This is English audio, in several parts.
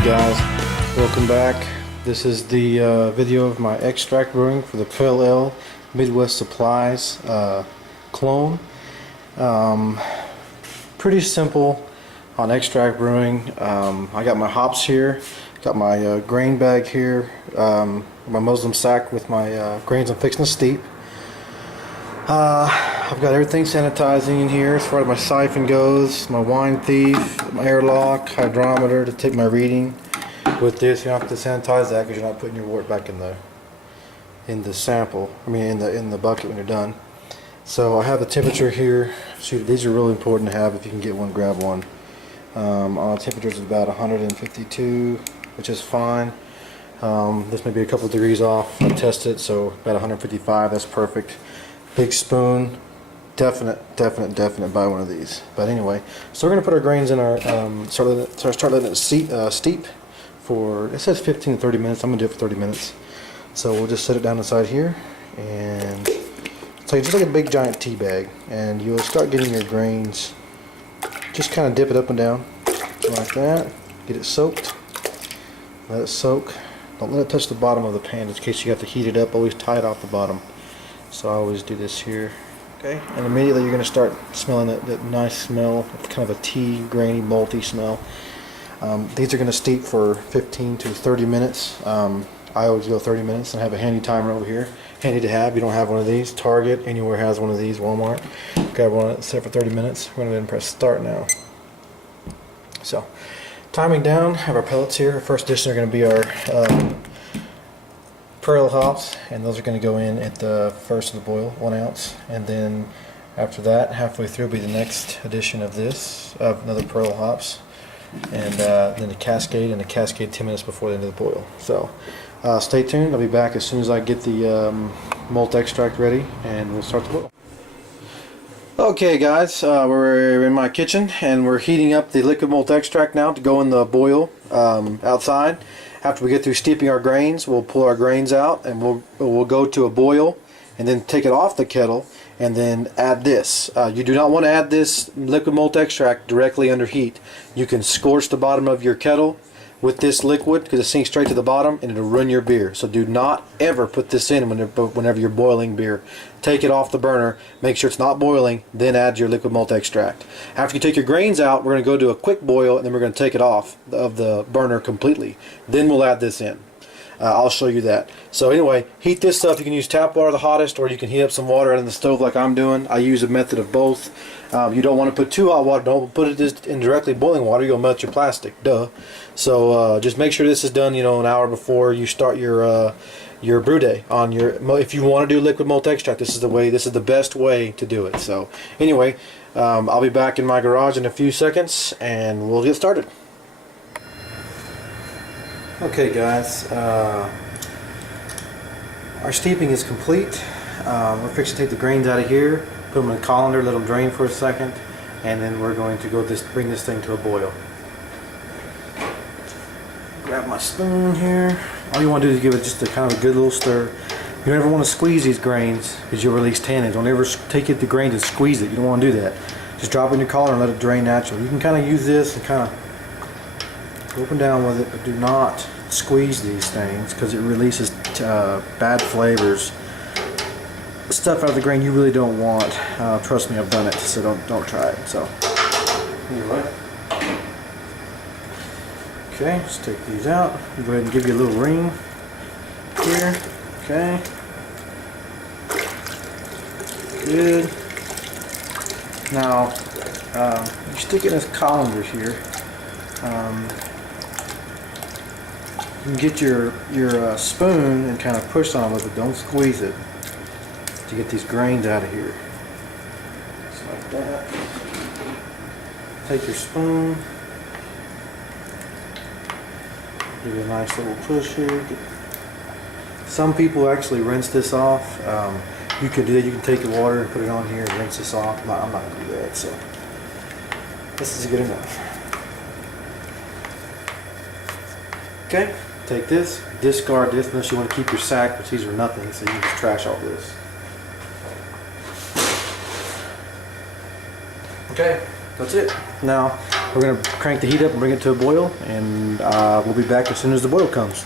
Hey guys, welcome back. This is the video of my extract brewing for the Pale Ale Midwest Supplies clone. Pretty simple on extract brewing. I got my hops here, got my grain bag here, my Muslim sack with my grains I'm fixing to steep. I've got everything sanitizing in here as far as my siphon goes, my wine thief, my airlock, hydrometer to take my reading. With this, you don't have to sanitize that because you're not putting your wort back in the sample. I mean, in the bucket when you're done. So I have the temperature here. See, these are really important to have. If you can get one, grab one. Our temperature is about 152, which is fine. This may be a couple of degrees off. I tested it, so about 155. That's perfect. Big spoon. Definite buy one of these. But anyway, so we're gonna put our grains in our start letting it steep for, it says 15 to 30 minutes. I'm gonna do it for 30 minutes. So we'll just set it down inside here, and so just like a big giant tea bag, and you'll start getting your grains. Just kind of dip it up and down like that. Get it soaked. Let it soak. Don't let it touch the bottom of the pan in case you have to heat it up. Always tie it off the bottom. So I always do this here. Okay, and immediately you're going to start smelling that nice smell, kind of a tea, grainy, malty smell. These are going to steep for 15 to 30 minutes. I always go 30 minutes and have a handy timer over here. Handy to have. You don't have one of these. Target, anywhere has one of these. Walmart. Grab one, set for 30 minutes. We're going to go ahead and press start now. So, timing down. Have our pellets here. Our first addition are going to be our Pale hops, and those are going to go in at the first of the boil, 1 ounce, and then after that, halfway through, will be the next addition of this, of another Pale hops, and then the cascade, and the cascade 10 minutes before the end of the boil. So stay tuned. I'll be back as soon as I get the malt extract ready, and we'll start the boil. Okay guys, we're in my kitchen and we're heating up the liquid malt extract now to go in the boil outside. After we get through steeping our grains, we'll pull our grains out and we'll go to a boil and then take it off the kettle and then add this. You do not want to add this liquid malt extract directly under heat. You can scorch the bottom of your kettle with this liquid because it sinks straight to the bottom and it'll ruin your beer. So do not ever put this in whenever you're boiling beer. Take it off the burner, make sure it's not boiling, then add your liquid malt extract. After you take your grains out, we're going to go to a quick boil and then we're going to take it off of the burner completely. Then we'll add this in. I'll show you that. So anyway, heat this up. You can use tap water, the hottest, or you can heat up some water out in the stove like I'm doing. I use a method of both. You don't want to put too hot water. Don't put it just in directly boiling water. You'll melt your plastic. Duh. So just make sure this is done, an hour before you start your brew day. If you want to do liquid malt extract, this is the best way to do it. So anyway, I'll be back in my garage in a few seconds, and we'll get started. Okay guys, our steeping is complete. We're fixing to take the grains out of here, put them in a colander, let them drain for a second, and then we're going to bring this thing to a boil. Grab my spoon here. All you want to do is give it just a kind of a good little stir. You don't ever want to squeeze these grains because you'll release tannins. Don't ever take the grains and squeeze it. You don't want to do that. Just drop it in your colander and let it drain naturally. You can kind of use this and kind of go up and down with it, but do not squeeze these things because it releases bad flavors, stuff out of the grain you really don't want. Trust me, I've done it, so don't try it. So anyway, okay, let's take these out. I'll go ahead and give you a little ring here. Okay, good. Now you stick it in this colander here. You can get your spoon and kind of push on with it. Don't squeeze it to get these grains out of here. Just like that. Take your spoon. Give it a nice little push here. Some people actually rinse this off. You could do that. You can take the water and put it on here and rinse this off. I'm not going to do that. So this is good enough. Okay, take this, discard this unless you want to keep your sack, which these are nothing, so you can just trash all this. Okay, that's it. Now, we're gonna crank the heat up and bring it to a boil, and we'll be back as soon as the boil comes.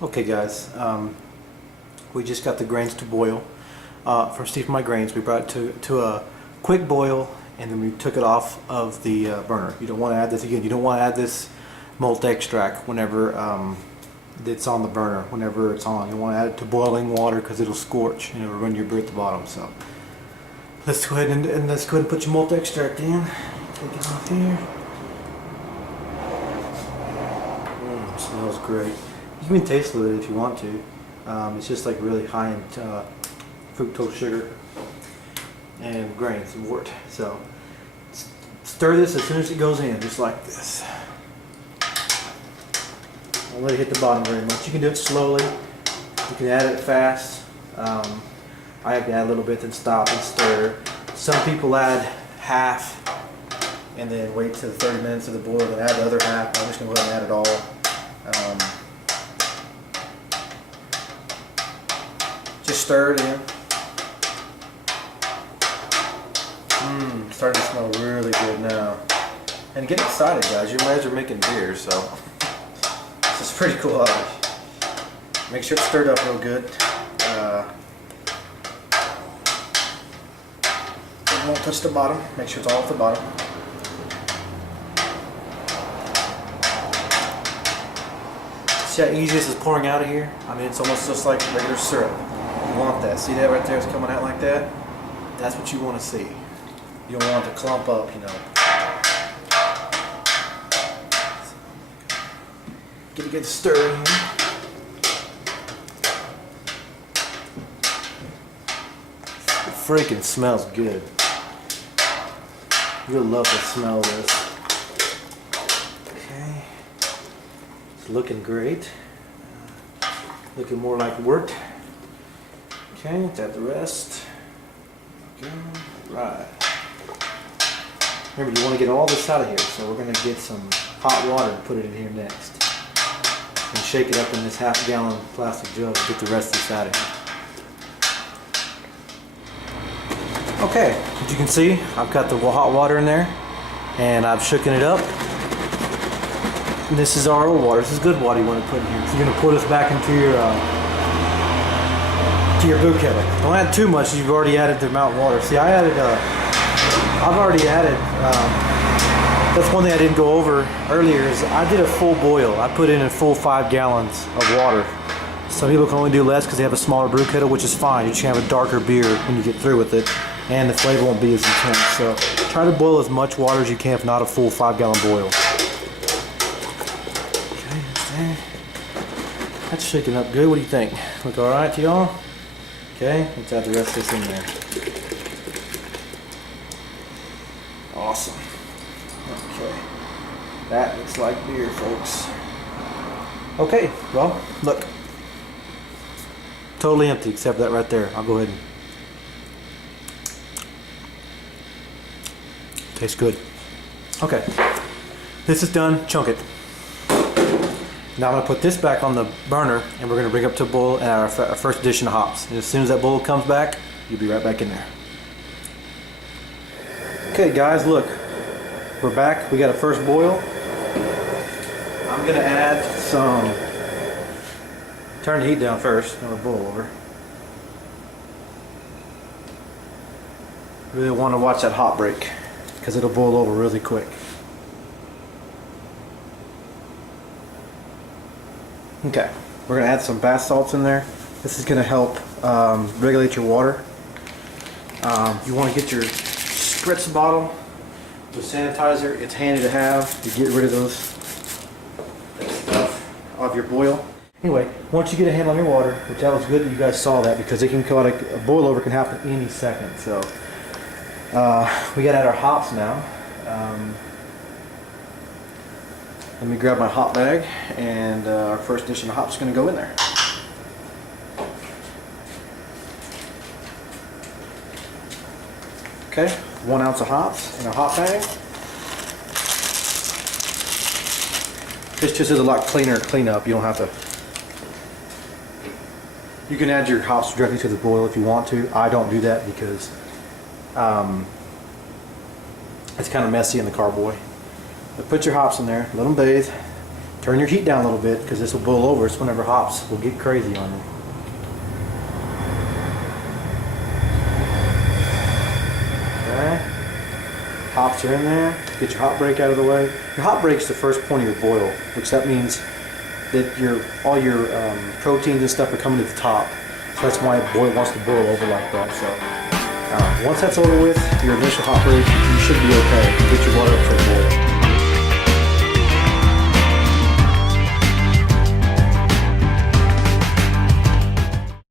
Okay guys, we just got the grains to boil. From Steve My Grains, we brought it to a quick boil, and then we took it off of the burner. You don't want to add this again. You don't want to add this malt extract whenever it's on the burner. Whenever it's on, you want to add it to boiling water because it'll scorch and it'll run your beer at the bottom. So let's go ahead and let's go ahead and put your malt extract in. Take it off here. Smells great. You can taste a little bit if you want to. It's just like really high in fructose sugar and grains and wort. So stir this as soon as it goes in, just like this. Don't let it hit the bottom very much. You can do it slowly. You can add it fast. I have to add a little bit, then stop and stir. Some people add half and then wait till 30 minutes of the boil and add the other half. I'm just going to go ahead and add it all. Just stir it in. Starting to smell really good now. And get excited, guys. You guys are making beer, so this is pretty cool. Make sure it's stirred up real good. It won't touch the bottom. Make sure it's all off the bottom. See how easy this is pouring out of here? I mean, it's almost just like regular syrup. You want that. See that right there? It's coming out like that? That's what you want to see. You don't want it to clump up, you know. Get a good stir in here. It freaking smells good. You'll love the smell of this. Okay. It's looking great. Looking more like wort. Okay, let's add the rest. Okay, right. Remember, you want to get all this out of here, so we're going to get some hot water and put it in here next. And shake it up in this half-gallon plastic jug and get the rest of this out of here. Okay, as you can see, I've got the hot water in there, and I've shooken it up. And this is our old water. This is good water you want to put in here. So you're going to pour this back into your brew kettle. Don't add too much. You've already added the amount of water. See, I've already added. That's one thing I didn't go over earlier. Is I did a full boil. I put in a full 5 gallons of water. Some people can only do less because they have a smaller brew kettle, which is fine. You just have a darker beer when you get through with it, and the flavor won't be as intense. So try to boil as much water as you can, if not a full 5 gallon boil. Okay, that's there. That's shaking up good. What do you think? Look all right to y'all? Okay, let's add the rest of this in there. Awesome. Okay, that looks like beer, folks. Okay, well, look. Totally empty except that right there. I'll go ahead and tastes good. Okay, this is done. Chunk it. Now I'm going to put this back on the burner, and we're going to bring it up to a boil and add our first addition of hops. And as soon as that boil comes back, you'll be right back in there. Okay guys, look, we're back. We got a first boil. I'm going to add some, turn the heat down first, then we'll boil over. Really want to watch that hot break because it'll boil over really quick. Okay, we're going to add some bath salts in there. This is going to help regulate your water. You want to get your spritz bottle with sanitizer. It's handy to have to get rid of that stuff off your boil. Anyway, once you get a handle on your water, which that was good that you guys saw that, because it can come out, a boil over can happen any second. So we got to add our hops now. Let me grab my hop bag, and our first addition of hops is going to go in there. Okay, 1 ounce of hops in a hop bag. This just is a lot cleaner cleanup. You don't have to. You can add your hops directly to the boil if you want to. I don't do that because It's kind of messy in the carboy. But put your hops in there, let them bathe. Turn your heat down a little bit because this will boil over. It's whenever hops will get crazy on you. Okay. Hops are in there. Get your hop break out of the way. Your hop break is the first point of your boil, which that means that all your proteins and stuff are coming to the top. So that's why it wants to boil over like that. So once that's over with, your initial hop break, you should be okay. Get your water up to the boil.